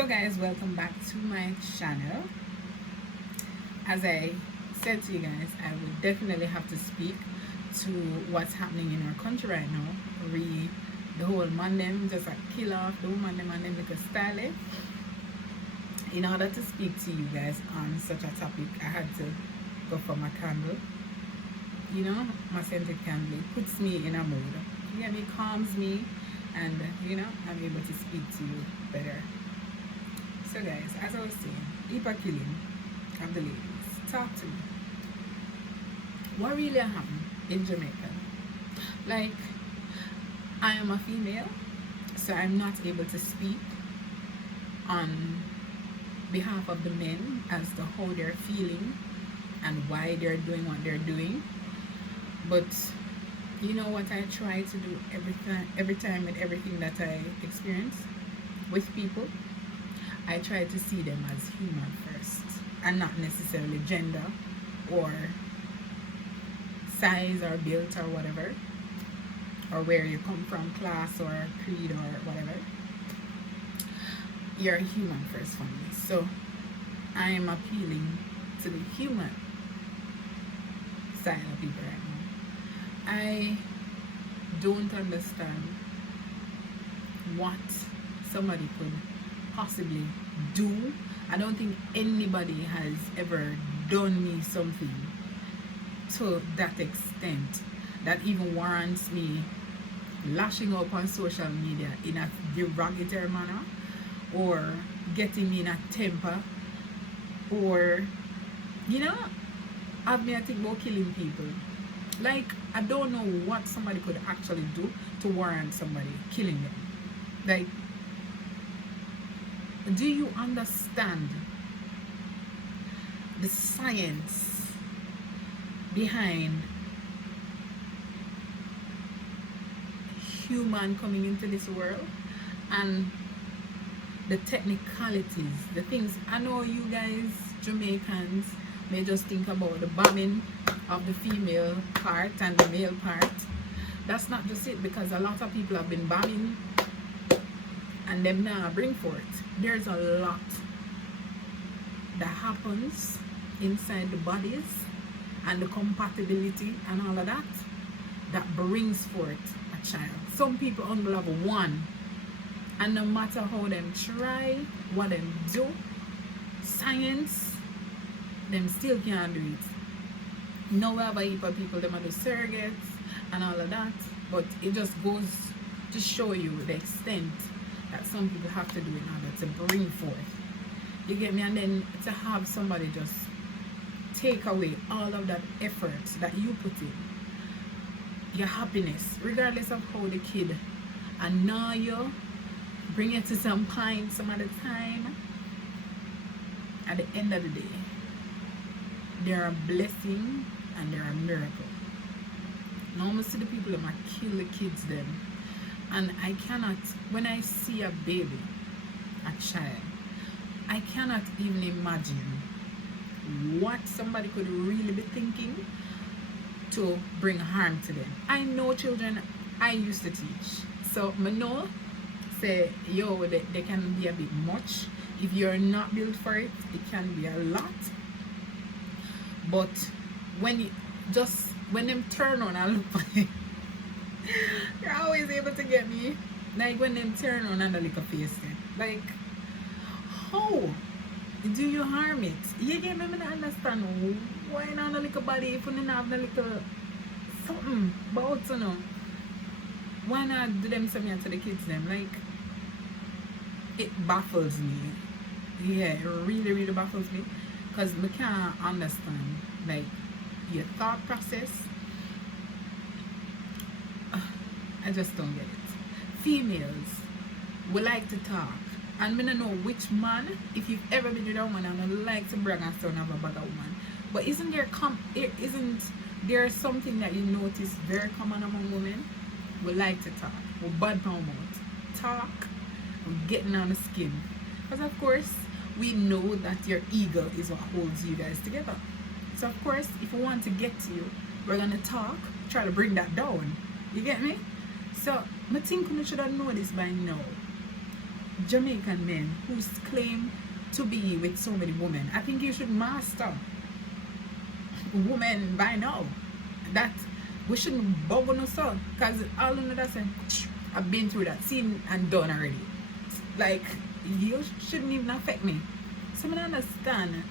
So guys, welcome back to my channel. As I said to you guys, I would definitely have to speak to what's happening in our country right now. The whole man them just a kill off the woman them and them like a style. In order to speak to you guys on such a topic, I had to go for my candle. You know, my scented candle. It puts me in a mood. You get me? Calms me, and you know, I'm able to speak to you better. So guys, as I was saying, Ipa killing of the ladies. Talk to me. What really happened in Jamaica? Like, I am a female, so I'm not able to speak on behalf of the men as to how they're feeling and why they're doing what they're doing. But you know what I try to do every time with everything that I experience with people? I try to see them as human first, and not necessarily gender or size or build or whatever, or where you come from, class or creed or whatever. You're a human first for me. So I am appealing to the human side of people right now. I don't understand what somebody could possibly do. I don't think anybody has ever done me something to that extent that even warrants me lashing up on social media in a derogatory manner, or getting me in a temper, or you know, have me think about killing people. Like, I don't know what somebody could actually do to warrant somebody killing them. Like, do you understand the science behind human coming into this world and the technicalities, the things? I know you guys, Jamaicans, may just think about the bombing of the female part and the male part. That's not just it, because a lot of people have been bombing and them now bring forth. There's a lot that happens inside the bodies and the compatibility and all of that that brings forth a child. Some people only have one, and no matter how them try, what them do, science, them still can't do it. Now we have a heap of people them do surrogates and all of that, but it just goes to show you the extent that some people have to do in order to bring forth. You get me? And then to have somebody just take away all of that effort that you put in, your happiness, regardless of how the kid annoy you, bring it to some point some other time. At the end of the day, they're a blessing and they're a miracle. Now I see the people that might kill the kids them, and I cannot, when I see a baby, a child, I cannot even imagine what somebody could really be thinking to bring harm to them. I know children I used to teach, so I know say, yo, they can be a bit much. If you're not built for it, it can be a lot. But when them turn on and look funny, you're always able to get me. Like when them turn on and look a face, like, how do you harm it? You get me? I don't understand why not a little body if you don't have a little something about, you know. Why not do them something to the kids them? Like, it baffles me. Yeah, it really, really baffles me, because I can't understand like your thought process. I just don't get it. Females we like to talk, and I don't know which man, if you've ever been with a woman and you like to brag and son of a bag of woman, but isn't there something that you notice very common among women? We like to talk. We bad mouth. Talk. We're getting on the skin. Because of course, we know that your ego is what holds you guys together. So of course, if we want to get to you, we're gonna talk, try to bring that down. You get me? So I think we should have known this by now. Jamaican men who claim to be with so many women. I think you should master women by now. That we shouldn't bug on us out, because all of that say, I've been through that, seen and done already. Like, you shouldn't even affect me. So I don't understand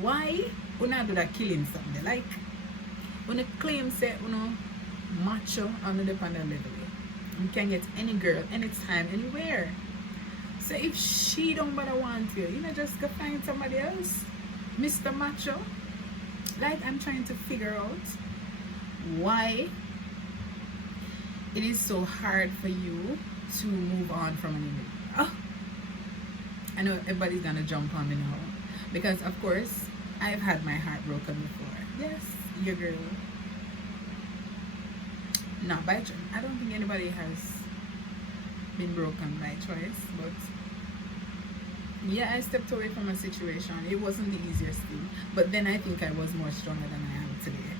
why we not do that killing something. Like, when the claim say, you know, macho on the level, you can get any girl, anytime, anywhere. So if she don't bother want you, you know, just go find somebody else, Mr. Macho. Like, I'm trying to figure out why it is so hard for you to move on from an individual. Oh, I know everybody's gonna jump on me now, because of course I've had my heart broken before. Yes, your girl. Not by choice. I don't think anybody has been broken by choice, but yeah, I stepped away from a situation. It wasn't the easiest thing, but then I think I was more stronger than I am today,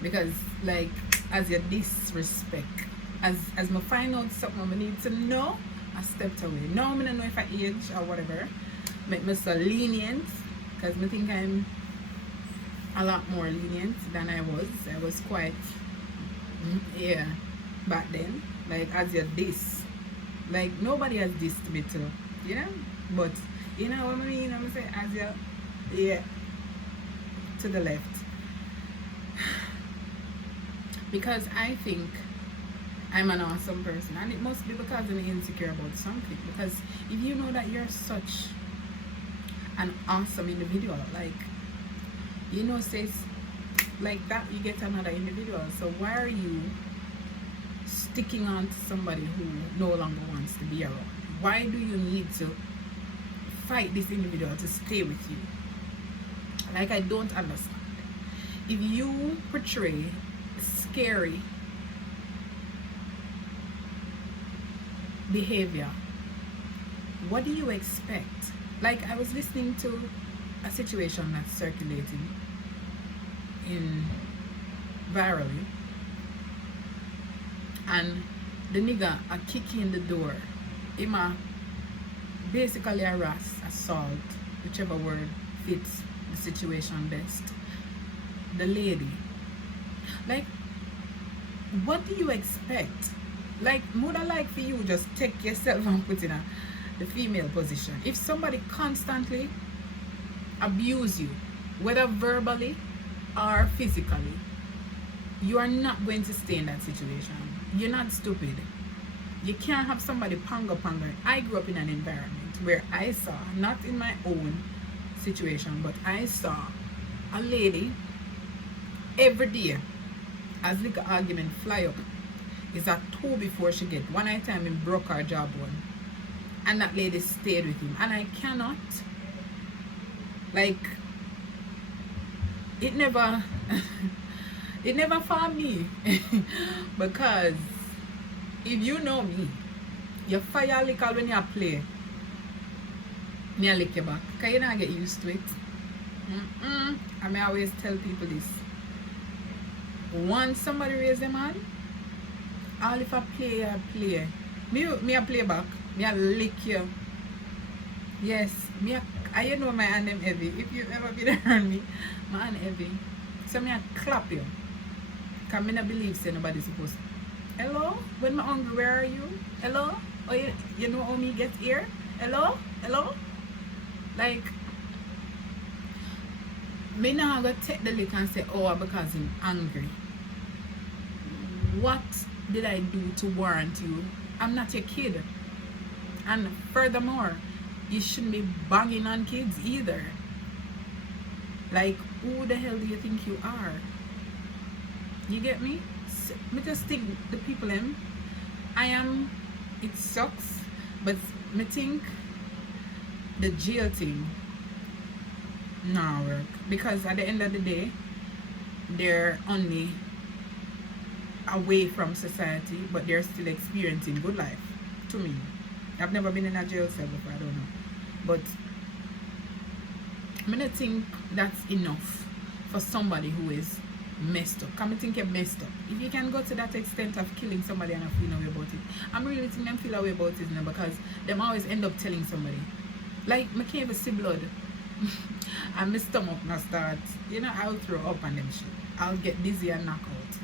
because like, as your disrespect, as I find out something I need to know, I stepped away. Now I don't know if I age or whatever, make me so lenient, because I think I'm a lot more lenient than I was. I was quite, yeah, back then. Like, as your diss, like nobody has dissed me too, you know. But you know what I mean? I'm saying, as your, yeah, to the left. Because I think I'm an awesome person, and it must be because I'm insecure about something. Because if you know that you're such an awesome individual, like, you know, says like that, you get another individual. So why are you sticking on to somebody who no longer wants to be around? Why do you need to fight this individual to stay with you? Like, I don't understand. If you portray scary behavior, what do you expect? Like, I was listening to a situation that's circulating in virally, and the nigga a kick in the door, him a basically harass, assault, whichever word fits the situation best, the lady. Like, what do you expect? Like, would I like for you just take yourself and put in the female position? If somebody constantly abuse you, whether verbally or physically, you are not going to stay in that situation. You're not stupid. You can't have somebody panga. I grew up in an environment where I saw, not in my own situation, but I saw a lady every day, as like an argument fly up, is at 2 before she get one night time in broke her job one, and that lady stayed with him. And I cannot, like, it never it never found me. Because if you know me, you fire lickle when you play, me a lick you back, because you don't get used to it. I may always tell people this: once somebody raise them hand, all if I play, I play. Me a play back, me a lick you. Yes, I know my hand them heavy. If you ever been around me, my hand heavy. So me a clap you. Because I don't believe say nobody's supposed to. Hello? When I'm hungry, where are you? Hello? Oh, you know how me get here? Hello? Hello? Like, me now go take the lick and say, oh, because I'm angry. What did I do to warrant you? I'm not your kid. And furthermore, you shouldn't be banging on kids either. Like, who the hell do you think you are? You get me? So, me just think the people in, it sucks, but me think the jail thing nah work. Because at the end of the day, they're only away from society, but they're still experiencing good life. To me, I've never been in a jail cell before, I don't know, but I don't think that's enough for somebody who is messed up. Come and think you're messed up. If you can go to that extent of killing somebody and not feel no way about it, I'm really thinking them feel a way about it now, because them always end up telling somebody. Like, I can't even see blood. And my stomach now start, you know, I'll throw up on them shit. I'll get dizzy and knock out.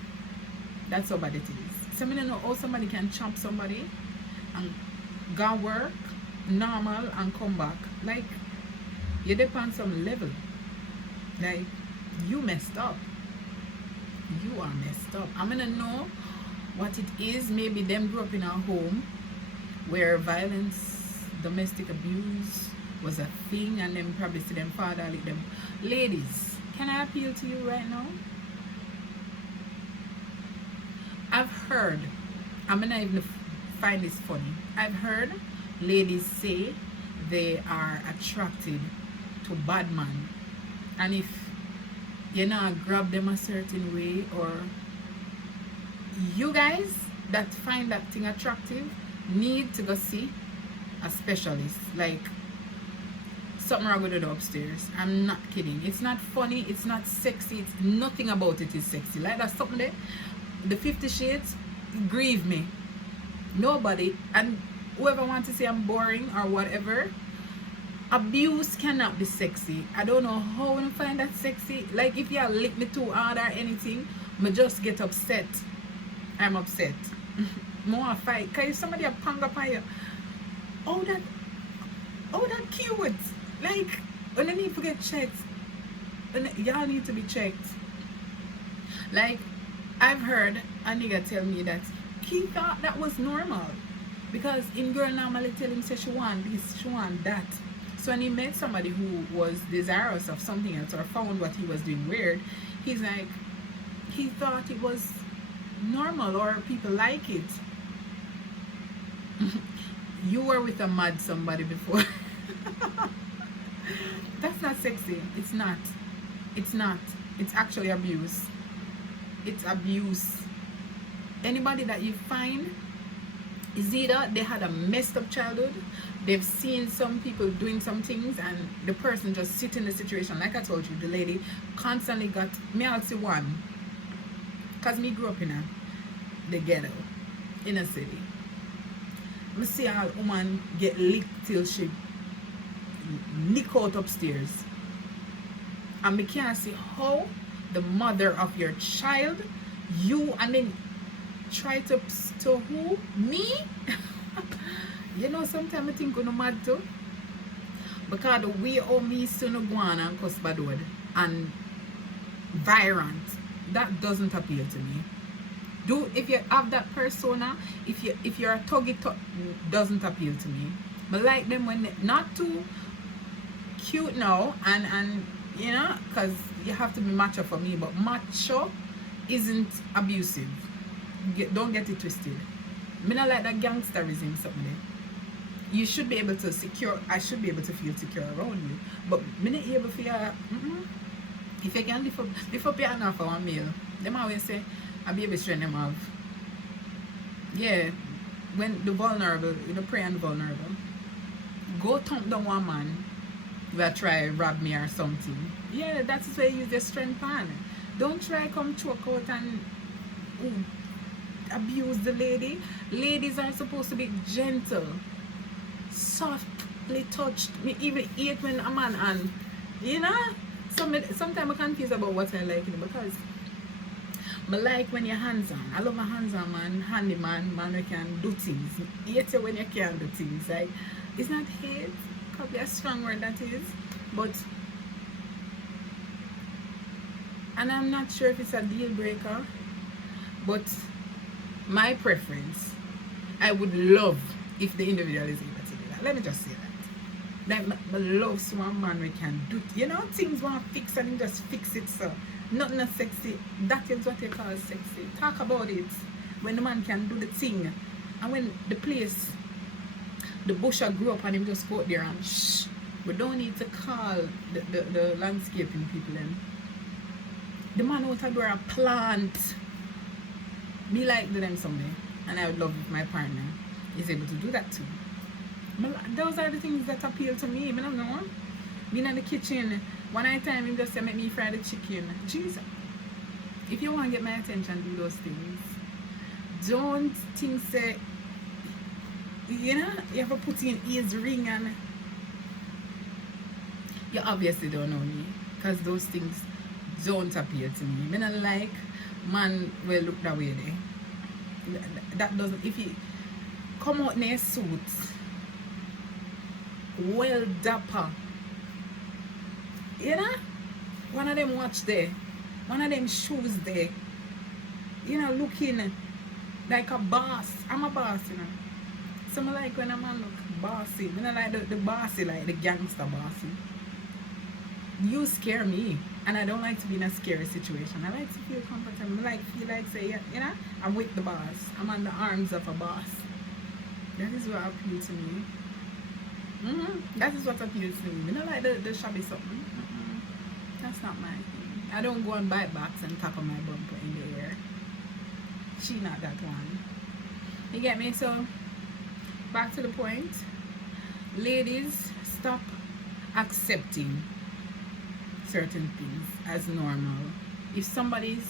That's how bad it is. So I don't know how somebody can chomp somebody and go work normal and come back. Like, you depend on some level. Like, you messed up. You are messed up. I'm gonna know what it is. Maybe them grew up in a home where violence, domestic abuse was a thing, and then probably see them father like them. Ladies, can I appeal to you right now? I've heard, I'm gonna even find this funny, I've heard ladies say they are attracted to bad man, and if you know grab them a certain way, or you guys that find that thing attractive need to go see a specialist. Like, something wrong with it upstairs. I'm not kidding. It's not funny, it's not sexy, it's nothing about it is sexy. Like, that's something there, the 50 Shades grieve me. Nobody, and whoever wants to say I'm boring or whatever, abuse cannot be sexy. I don't know how I find that sexy. Like, if you lick me too hard or anything, I just get upset. I'm upset. More fight. Cause if somebody a pang up on you, oh that cute. Like, when they need to get checked, y'all need to be checked. Like, I've heard a nigga tell me that he thought that was normal, because in girl normally tell him say she want this, she want that. So when he met somebody who was desirous of something else, or found what he was doing weird, he's like, he thought it was normal or people like it. You were with a mad somebody before. That's not sexy. It's not. It's not. It's actually abuse. It's abuse. Anybody that you find is either they had a messed up childhood, they've seen some people doing some things, and the person just sit in the situation. Like I told you, the lady constantly got me. I'll see one, cause me grew up in the ghetto, in a city. I see a woman get licked till she nick out upstairs, and me can't see how the mother of your child, you, and then try to who? Me? You know, sometimes I think I'm mad too, because the way how me son go on and cuss bad word and virant, that doesn't appeal to me. If you have that persona, if you're a tuggy, doesn't appeal to me. But like them when they, not too cute now, and you know, because you have to be macho for me, but macho isn't abusive. Don't get it twisted. Me not like that gangsterism something. You should be able to I should be able to feel secure around you, but me not able to feel. If you can lift up your hand for one meal, them always say a baby strength them have. Yeah, when the vulnerable, you know, prey and vulnerable, go thump down one man will try rob me or something. Yeah, that's where you use your strength on. Don't try come choke out and abuse the lady. Ladies are supposed to be gentle, softly touched. Me even hate when a man, and you know, sometimes I'm confused about what I like, you know, because I like when you're hands-on. I love a hands-on man, handy man who can do things. Hate you when you can't do things. Like, it's not hate, could be a strong word that is, but, and I'm not sure if it's a deal breaker, but my preference, I would love if the individual is able to do that. Let me just say that. Like, I love some man we can do, you know, things want to fix and he just fix it, so nothing as sexy. That is what you call sexy. Talk about it. When the man can do the thing, and when the place, the bush grew up and him just go out there and shh. We don't need to call the landscaping people in. The man out there a plant. Me like them someday, and I would love if my partner is able to do that too. Those are the things that appeal to me. I don't know. Being in the kitchen, one night time him just say make me fry the chicken. Jesus. If you want to get my attention, do those things. Don't think say, you know, you have to put in ears ring and you obviously don't know me, because those things don't appeal to me. I don't like man will look that way there. That doesn't, if you come out in a suit, well dapper, you know, one of them watch there, one of them shoes there, you know, looking like a boss. I'm a boss, you know. So I like when a man look bossy. I don't like the bossy, like the gangster bossy. You scare me, and I don't like to be in a scary situation. I like to feel comfortable. I feel like say, you know, I'm with the boss. I'm on the arms of a boss. That is what appeals to me. That is what appeals to me. I don't like the shabby something. That's not my thing. I don't go and buy backs and tap on my bumper in the air. She not that one. You get me? So back to the point. Ladies, stop accepting certain things as normal. If somebody's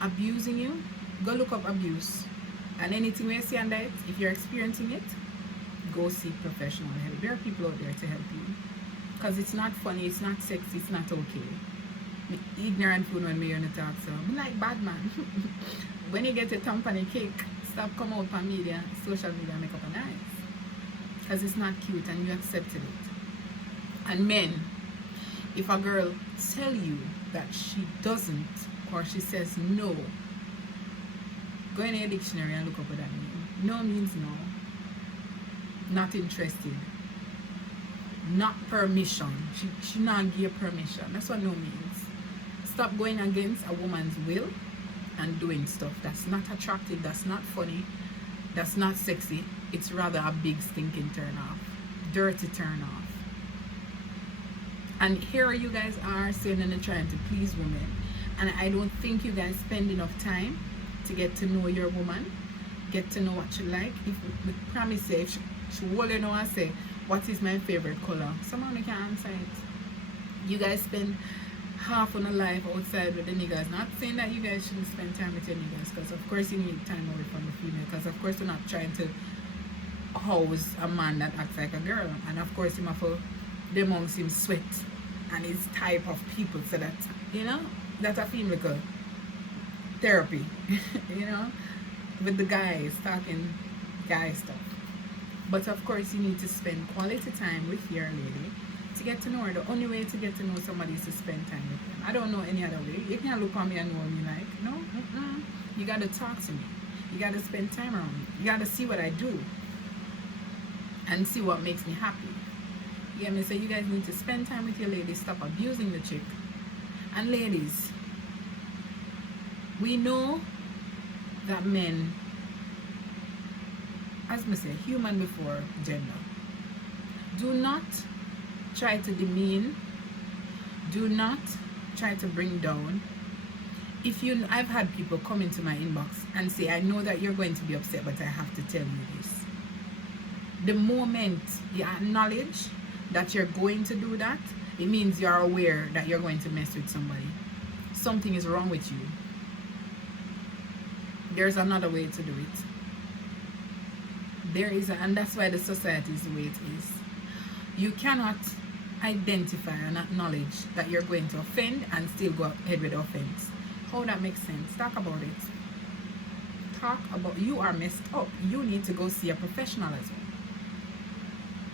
abusing you, go look up abuse, and anything we see under it, if you're experiencing it, go seek professional help. There are people out there to help you, because it's not funny, it's not sexy, it's not okay. Ignorant food when me on the talk, so I'm like bad man. When you get a company kick, stop come out on media, social media, make up a nice, because it's not cute and you accepted it. And men, if a girl tell you that she doesn't, or she says no, go in a dictionary and look up what that means. No means no. Not interested. Not permission. She not give permission. That's what no means. Stop going against a woman's will and doing stuff that's not attractive, that's not funny, that's not sexy. It's rather a big stinking turn off. Dirty turn off. And here you guys are saying and trying to please women, and I don't think you guys spend enough time to get to know your woman, get to know what she like. If we promise say, if she will, you know, and say what is my favorite color, someone can answer it. You guys spend half on a life outside with the niggas. Not saying that you guys shouldn't spend time with your niggas, because of course you need time away from the female, because of course we're not trying to house a man that acts like a girl, and of course him have to the amongst him sweat and his type of people, so that, you know, that I feel like a therapy, you know, with the guys talking guy stuff. But of course you need to spend quality time with your lady to get to know her. The only way to get to know somebody is to spend time with them. I don't know any other way. You can't look on me and know me like, no, you gotta talk to me, you gotta spend time around me, you gotta see what I do and see what makes me happy. You get me? So you guys need to spend time with your lady. Stop abusing the chick. And ladies, we know that men, as I say, human before gender. Do not try to demean. Do not try to bring down. If you, I've had people come into my inbox and say, I know that you're going to be upset, but I have to tell you this. The moment you acknowledge that you're going to do that, it means you're aware that you're going to mess with somebody. Something is wrong with you. There's another way to do it. There is, and that's why the society is the way it is. You cannot identify and acknowledge that you're going to offend and still go ahead with the offense. How that makes sense? Talk about it. Talk about, you are messed up. You need to go see a professional as well.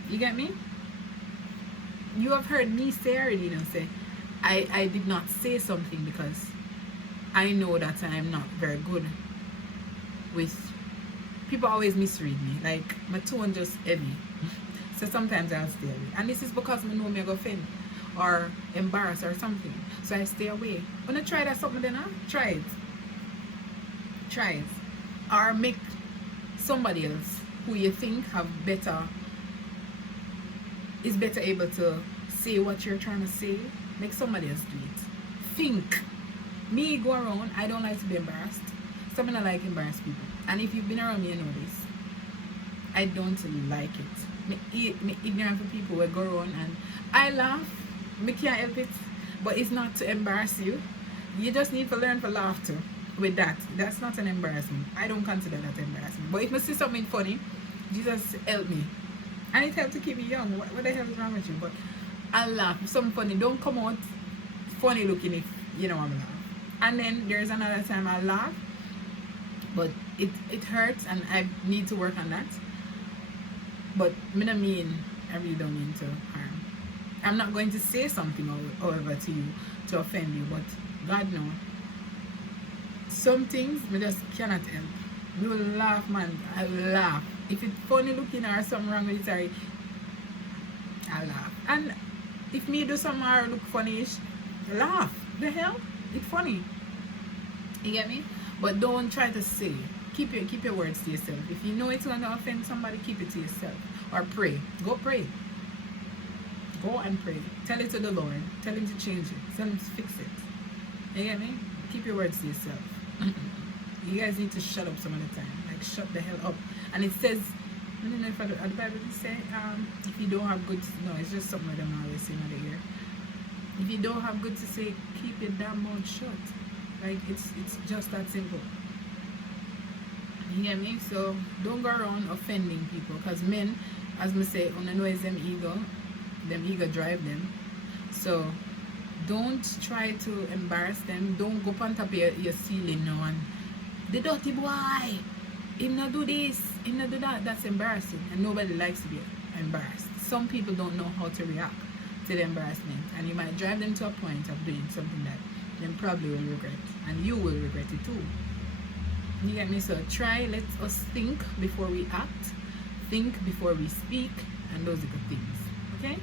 You get me? You have heard me say already, you know, say I did not say something because I know that I am not very good with, people always misread me, like my tone just heavy. So sometimes I'll stay away, and this is because I know me go offend or embarrass or something, so I stay away. Wanna try that something then, huh? Try it, or make somebody else who you think have better, is better able to say what you're trying to say. Make somebody else do it. Think. Me go around, I don't like to be embarrassed. So I don't like embarrassed people. And if you've been around me, you know this. I don't like it. Me ignorant for people will go around and I laugh. Me can't help it. But it's not to embarrass you. You just need to learn to laugh too with that. That's not an embarrassment. I don't consider that embarrassment. But if I see something funny, Jesus help me. And it helps to keep me young. What the hell is wrong with you? But I laugh. If something funny don't come out funny looking if you know I'm laugh. And then there's another time I laugh, but it hurts and I need to work on that. But I really don't mean to harm. I'm not going to say something however to you to offend you, but God knows. Some things we just cannot help. We will laugh, man. I laugh. If it's funny looking or something wrong with it, I laugh. And if me do something or look funny-ish, laugh. The hell? It's funny. You get me? But don't try to say. Keep your words to yourself. If you know it's going to offend somebody, keep it to yourself. Or pray. Go pray. Go and pray. Tell it to the Lord. Tell him to change it. Tell him to fix it. You get me? Keep your words to yourself. You guys need to shut up some of the time. Like, shut the hell up. And it says, I don't know if the Bible say, if you don't have good, no, it's just something that I'm always saying over here. If you don't have good to say, keep your damn mouth shut. Like, it's just that simple. You get me? So don't go around offending people, because men, as me say, on the noise them ego drive them. So don't try to embarrass them. Don't go on top of your ceiling now and the dirty boy, him not do this, him not do that. That's embarrassing, and nobody likes to be embarrassed. Some people don't know how to react to the embarrassment, and you might drive them to a point of doing something that they probably will regret, and you will regret it too. You get me? So let us think before we act, think before we speak, and those are good things. Okay,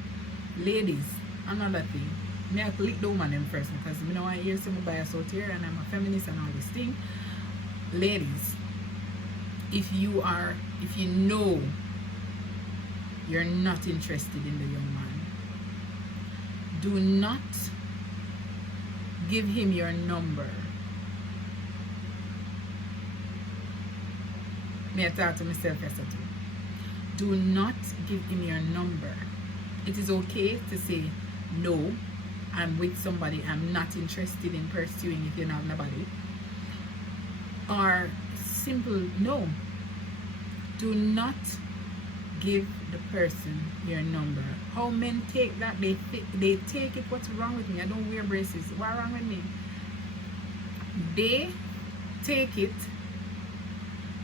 ladies, another thing. Me I lick the woman them first, because you know I hear some bias out here, and I'm a feminist and all this thing. Ladies, if you know you're not interested in the young man, do not give him your number. May I talk to myself yesterday? Do not give him your number. It is okay to say, no, I'm with somebody I'm not interested in pursuing if you don't have nobody. Or simple no. Do not give the person your number. How men take that? They take it, what's wrong with me? I don't wear braces. What's wrong with me? They take it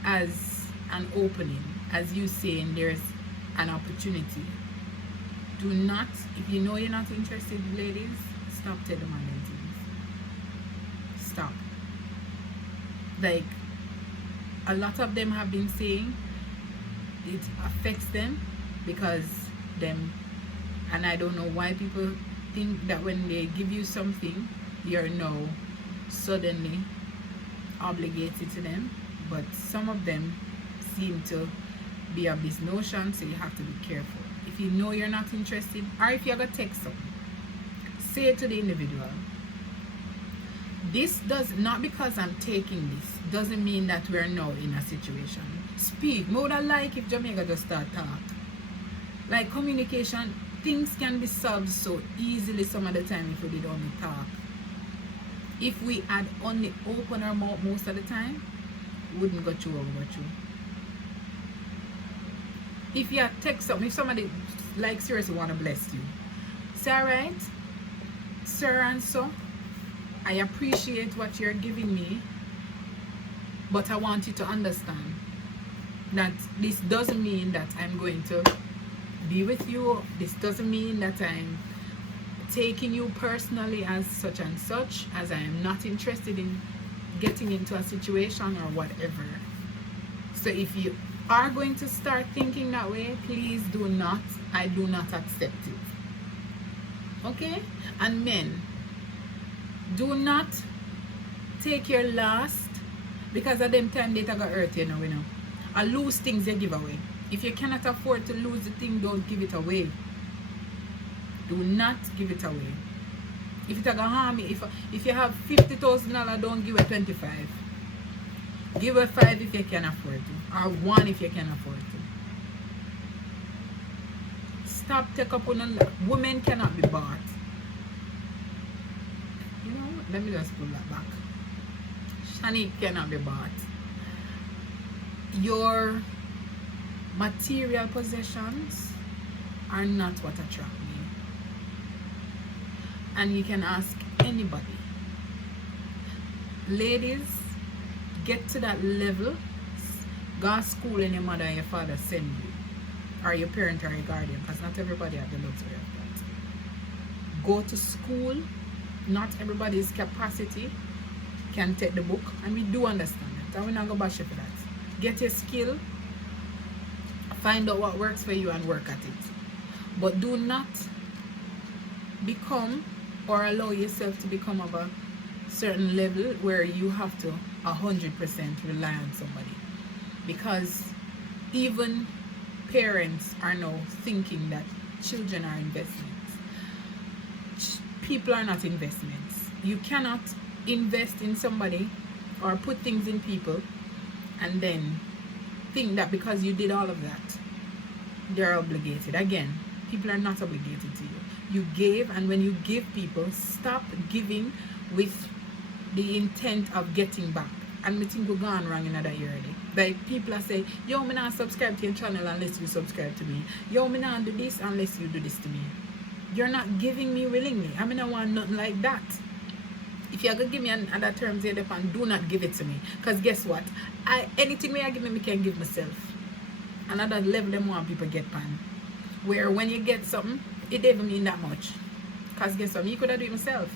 as an opening, as you saying there's an opportunity. Do not, if you know you're not interested, ladies, stop telling them things. Stop. Like, a lot of them have been saying it affects them because them, and I don't know why people think that when they give you something, you're now suddenly obligated to them. But some of them seem to be of this notion, so you have to be careful. If you know you're not interested, or if you're gonna text something, say it to the individual. This does not, because I'm taking this, doesn't mean that we're now in a situation. Speak. More than like if Jamaica just start talk. Like communication, things can be solved so easily some of the time if we did only talk. If we had only open our mouth most of the time, wouldn't go through or go through. If you text something, if somebody like seriously want to bless you, say, alright, sir and so, I appreciate what you're giving me, but I want you to understand that this doesn't mean that I'm going to be with you. This doesn't mean that I'm taking you personally as such and such, as I am not interested in getting into a situation or whatever. So if you are going to start thinking that way, please do not, I do not accept it. Okay? And men, do not take your last, because at them time they gonna hurt you now, you know. I lose things they give away. If you cannot afford to lose the thing, don't give it away. Do not give it away. If it's gonna harm you, if you have $50,000, don't give it 25. Give it 5 if you can afford to, or 1 if you can afford to. Stop take up on a, women cannot be bought. You know, let me just pull that back. Shani cannot be bought. Your material possessions are not what attract me. And you can ask anybody. Ladies, get to that level. Go to school and your mother and your father send you, or your parent or your guardian, because not everybody has the luxury of that. Go to school. Not everybody's capacity can take the book, and we do understand it. I will not go bash you for that. Get your skill, find out what works for you and work at it. But do not become or allow yourself to become of a certain level where you have to 100% rely on somebody. Because even parents are now thinking that children are investments. People are not investments. You cannot invest in somebody or put things in people and then think that because you did all of that, they're obligated. Again, people are not obligated to you. You gave, and when you give people, stop giving with the intent of getting back. And me think we're gone wrong in that area. Like people are saying, yo, me not subscribe to your channel unless you subscribe to me. Yo, me not do this unless you do this to me. You're not giving me willingly. I mean, I want nothing like that. If you're going to give me other terms here, do not give it to me. Because guess what? Anything I give me can give myself. Another level them want people get pan. Where when you get something, it doesn't mean that much. Because guess what? You could have do it myself.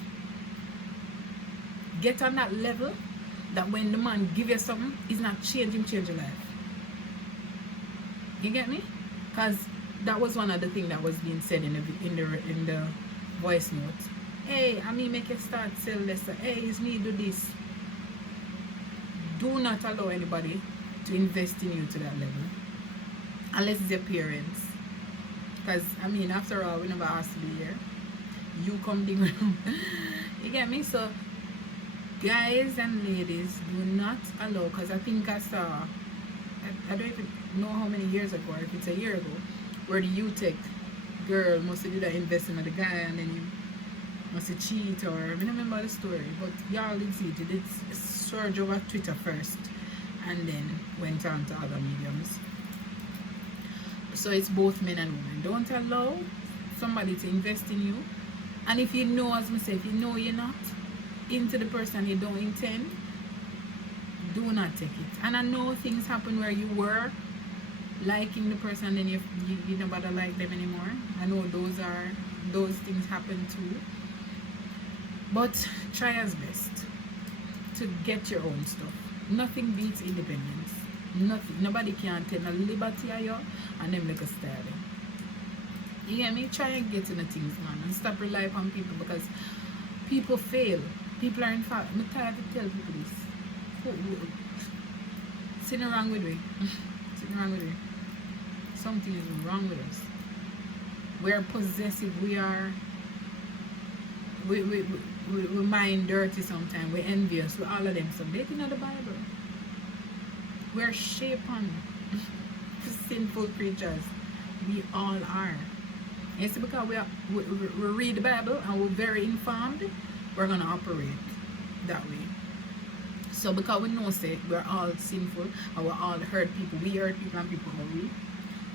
Get on that level that when the man give you something, it's not change your life. You get me? Because that was one of the things that was being said in the voice note. Hey, I mean, make you start sell this. Hey, it's me do this. Do not allow anybody to invest in you to that level, unless it's your parents. Because I mean, after all, we never asked to be here. You come dig around. You get me? So, guys and ladies, do not allow. Because I think I saw, I don't even know how many years ago, or if it's a year ago, where the UTech girl must do that investment with the guy, and then you must cheat, or I don't remember the story, but y'all did see it. It did surge over Twitter first and then went on to other mediums. So it's both men and women. Don't allow somebody to invest in you, and if you know, as I say, if you know you're not into the person you don't intend, do not take it. And I know things happen where you were liking the person and then you don't bother like them anymore. I know those things happen too. But try as best to get your own stuff. Nothing beats independence. Nothing. Nobody can take a liberty of you and them like a style. You get me? Try and get into things, man, and stop relying on people, because people fail. People are in fact. I'm tired to tell people this. Something wrong with me. Something wrong with me. Something is wrong with us. We're possessive. We are. We mind dirty sometimes. We're envious. We're all of them. So they think of the Bible. We're shaped on sinful creatures. We all are. And it's because we read the Bible and we're very informed, we're going to operate that way. So because we know say we're all sinful and we're all hurt people, we hurt people and people hurt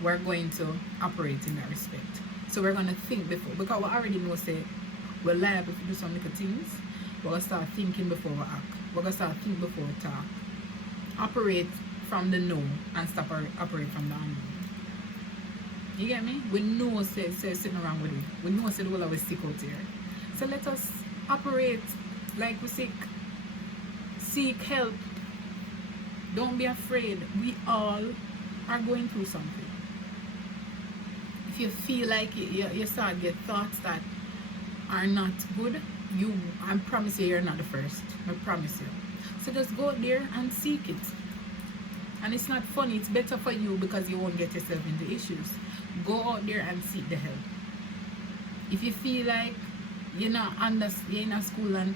we're going to operate in that respect. So we're going to think before, because we already know say we're liable to do some little things. We're going to start thinking before we act. We're going to start thinking before we talk. Operate from the know and stop operate from the unknown. You get me? We know say sitting around with it. We know say the world always stick out here. So let us operate like we seek help. Don't be afraid. We all are going through something. If you feel like you start to get thoughts that are not good, I promise you're not the first. I promise you. So just go out there and seek it. And it's not funny, it's better for you because you won't get yourself into issues. Go out there and seek the help. If you feel like you're in a school and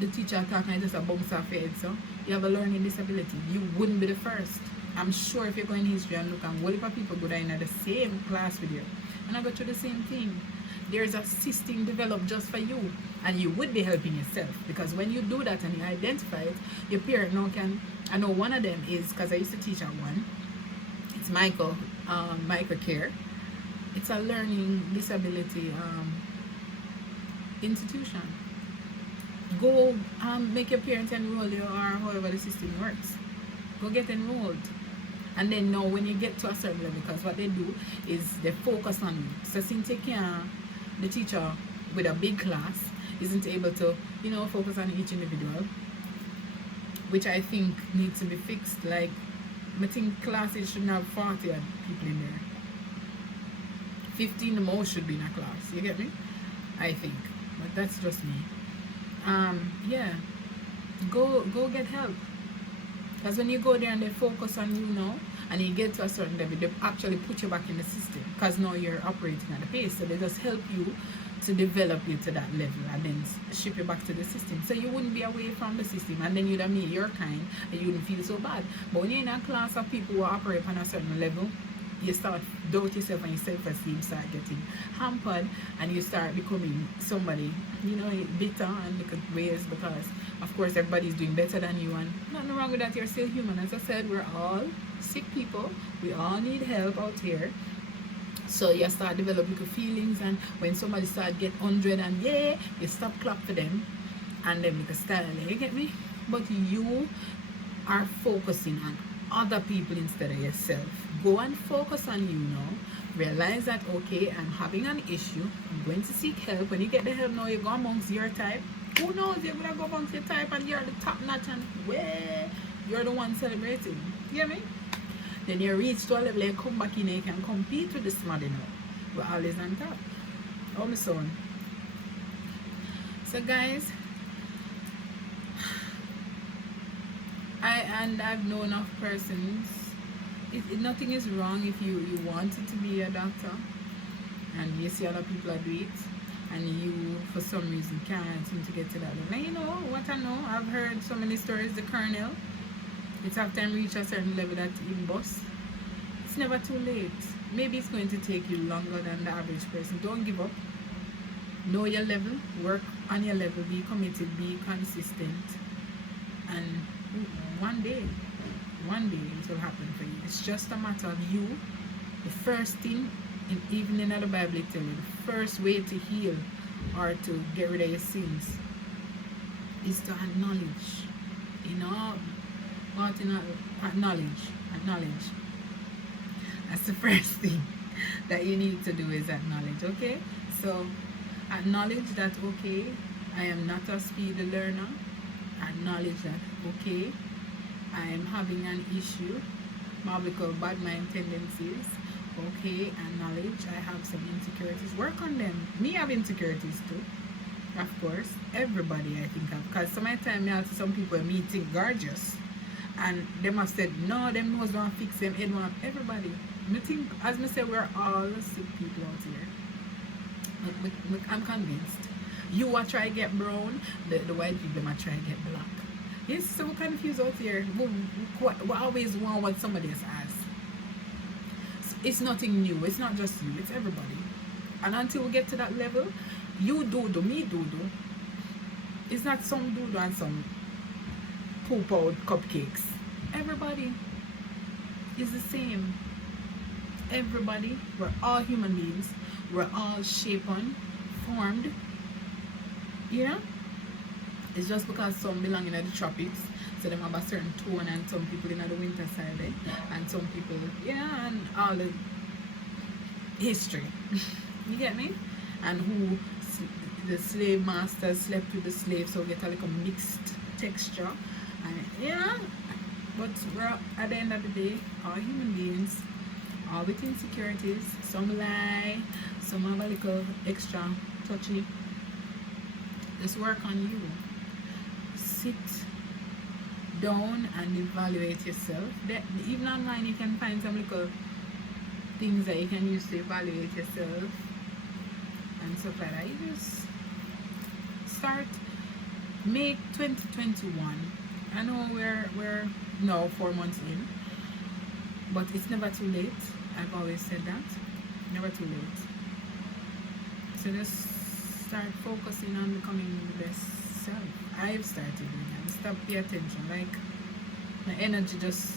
the teacher talking and just a bounce off your head, so you have a learning disability, you wouldn't be the first. I'm sure if you're going in history and look, and what if people go down in the same class with you and I go through the same thing, there's a system developed just for you, and you would be helping yourself, because when you do that and you identify it, your parent now can. I know one of them is, because I used to teach at one, it's Michael Care. It's a learning disability institution. Go make your parents enroll you, or however the system works. Go get enrolled. And then now when you get to a certain level, because what they do is they focus on you. So since you can, the teacher with a big class isn't able to, focus on each individual, which I think needs to be fixed. Like, I think classes shouldn't have 40 people in there. 15 the most should be in a class. You get me? I think. But that's just me. Yeah. Go get help. Because when you go there and they focus on you now, and you get to a certain level, they actually put you back in the system, because now you're operating at a pace. So they just help you to develop you to that level, and then ship you back to the system. So you wouldn't be away from the system, and then you'd have meet your kind, and you wouldn't feel so bad. But when you're in a class of people who operate on a certain level, you start doubt yourself, and your self-esteem start getting hampered, and you start becoming somebody, bitter and look at ways, because of course everybody's doing better than you, and nothing wrong with that. You're still human. As I said, we're all sick people. We all need help out here. So you start developing feelings, and when somebody start get 100 and you stop clap for them, and then make a style. You get me? But you are focusing on other people instead of yourself. Go and focus on you now. Realize that, okay, I'm having an issue. I'm going to seek help. When you get the help now, you go amongst your type. Who knows? You're going to go amongst your type, and you're the top notch, and you're the one celebrating. You get me? Then you reach to a level and come back in and you can compete with the smart now. We're always on top. Oh, my son. So guys, I've known of persons. Nothing is wrong if you wanted to be a doctor, and you see other people do it, and you for some reason can't seem to get to that level. And you know what I know? I've heard so many stories. The colonel, it's after I reach a certain level that it busts. It's never too late. Maybe it's going to take you longer than the average person. Don't give up. Know your level. Work on your level. Be committed. Be consistent. And one day it will happen for you. It's just a matter of you. The first thing, even in the Bible, it tells you, the first way to heal or to get rid of your sins is to acknowledge. Acknowledge. That's the first thing that you need to do, is acknowledge. Okay, so acknowledge that, okay, I am not a speedy learner. Acknowledge that, okay, I am having an issue, biblical bad mind tendencies. Okay, acknowledge I have some insecurities. Work on them. Me have insecurities too, of course. Everybody, I think, have, because some of the time I see some people me think gorgeous, and they must said no, them nose don't fix them, head one. Everybody, me think, as me say, we're all sick people out here. I'm convinced. You are try get brown, the white people are try get black. Yes, so we're confused out here. We always want what somebody else has. It's nothing new. It's not just you. It's everybody. And until we get to that level, you do, me do. It's not some do and some poop out cupcakes. Everybody is the same. Everybody. We're all human beings. We're all shaped on, formed. Yeah? It's just because some belong in the tropics, so they have a certain tone, and some people in the winter side, and some people, and all the history. You get me? And who the slave masters slept with the slaves, so get a little mixed texture. And but we're at the end of the day, all human beings, all with insecurities. Some lie, some have a little extra touchy. Just work on you. Sit down and evaluate yourself. Even online you can find some little things that you can use to evaluate yourself and stuff like that. You just start. Make 2021. I know we're now 4 months in, but it's never too late. I've always said that. Never too late. So just start focusing on becoming the best self. I've started doing that. Stop pay attention. Like my energy just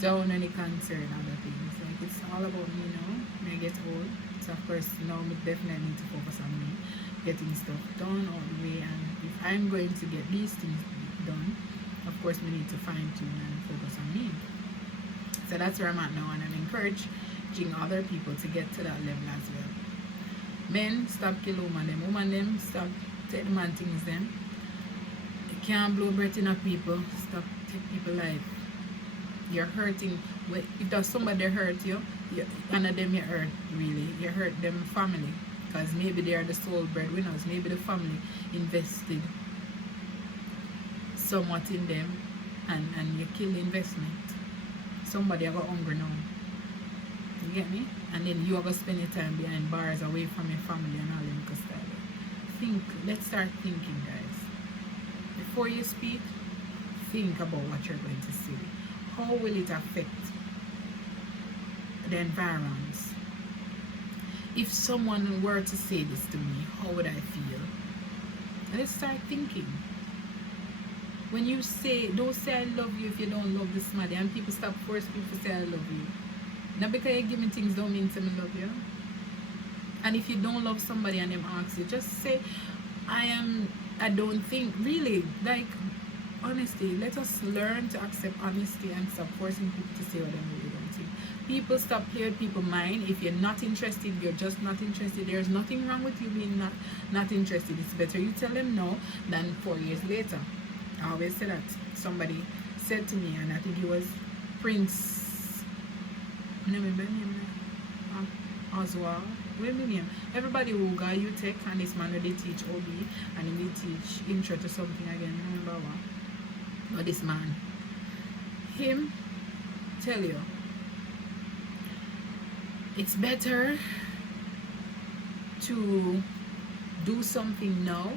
down any concern other things. Like it's all about me now. When I get old. So of course now I definitely need to focus on me. Getting stuff done all the way, and if I'm going to get these things done, of course we need to fine tune and focus on me. So that's where I'm at now, and I'm encouraging other people to get to that level as well. Men, stop kill woman them, stop take the man things them. You can't blow breath in a people, stop take people life. You're hurting. If there's somebody hurt you, none of them you hurt really. You hurt them family. Because maybe they are the sole breadwinners. Maybe the family invested somewhat in them, and you kill the investment. Somebody are hungry now. You get me? And then you are going to spend your time behind bars away from your family and all them custody. Think. Let's start thinking, guys. Before you speak, think about what you're going to say. How will it affect the environment? If someone were to say this to me, how would I feel? Let's start thinking. When you say, don't say I love you if you don't love this somebody, and people stop forcing people to say I love you. Now because you give me things don't mean to me love you. And if you don't love somebody and them ask you, just say I don't think, really, like, honesty. Let us learn to accept honesty and stop forcing people to say what they really don't think. People stop clearing people's mind. If you're not interested, you're just not interested. There's nothing wrong with you being not interested. It's better you tell them no than 4 years later. I always say that. Somebody said to me, and I think it was Prince, Oswald. Everybody will go you take, and this man they teach OB and they teach intro to something again. Remember what? But this man, him tell you, it's better to do something now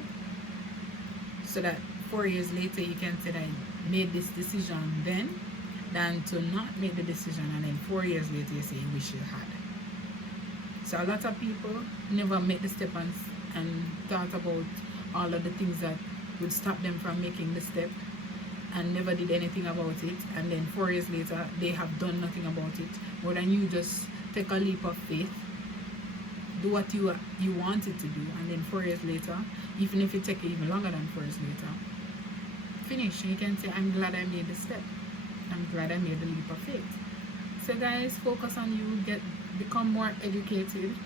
so that 4 years later you can say that I made this decision then, than to not make the decision and then 4 years later you say you wish you had. So a lot of people never make the step and thought about all of the things that would stop them from making the step and never did anything about it, and then 4 years later they have done nothing about it. More than you just take a leap of faith, do what you wanted to do, and then 4 years later, even if it takes even longer than 4 years later, finish. And you can say, I'm glad I made the step. I'm glad I made the leap of faith. So guys, focus on you, become more educated,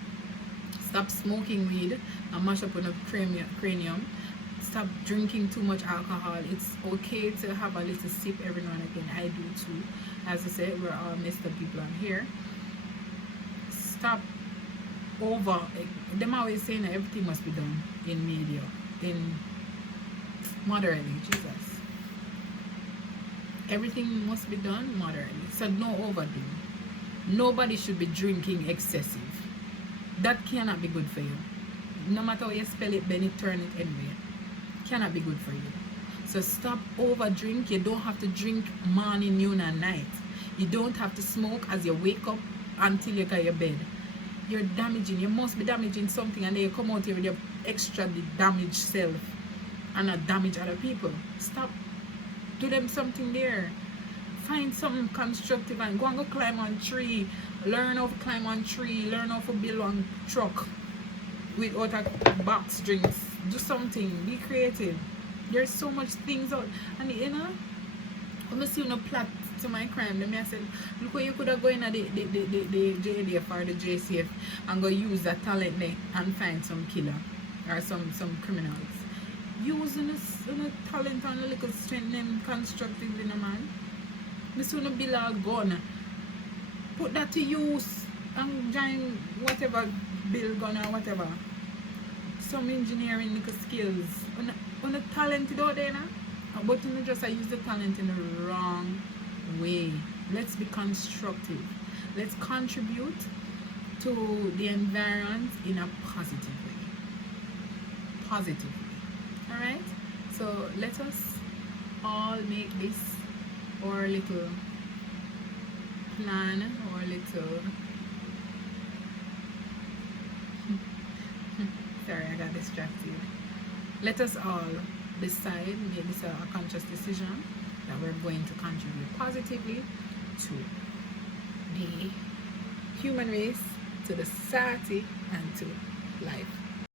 stop smoking weed and mash up on a cranium, stop drinking too much alcohol. It's okay to have a little sip every now and again. I do too. As I said, we're all messed up people on here. Stop over. Them always saying that everything must be done in media, in moderately. Jesus, everything must be done moderately. So no overdo. Nobody should be drinking excessive. That cannot be good for you. No matter how you spell it, bend it, turn it anyway. Cannot be good for you. So stop over drink. You don't have to drink morning, noon and night. You don't have to smoke as you wake up until you go to your bed. You're damaging. You must be damaging something, and then you come out here with your extra damaged self and not damage other people. Stop. Do them something there. Find something constructive and go climb on tree. Learn how to climb on tree. Learn how to build one truck without a box drinks. Do something. Be creative. There's so much things out. And you know, when I see you plot to my crime, then I said, look where you could have gone in the JDF or the JCF and go use that talent there and find some killer or some criminals. Using a talent and a little strength and constructive in a man. I soon build a gun. Put that to use and join whatever build gun or whatever. Some engineering little skills. On a talented out there now. But you just use the talent in the wrong way. Let's be constructive. Let's contribute to the environment in a positive way. Positive way. Alright? So let us all make this our little plan, or little Sorry, I got distracted. Let us all decide, make this a conscious decision that we're going to contribute positively to the human race, to the society, and to life.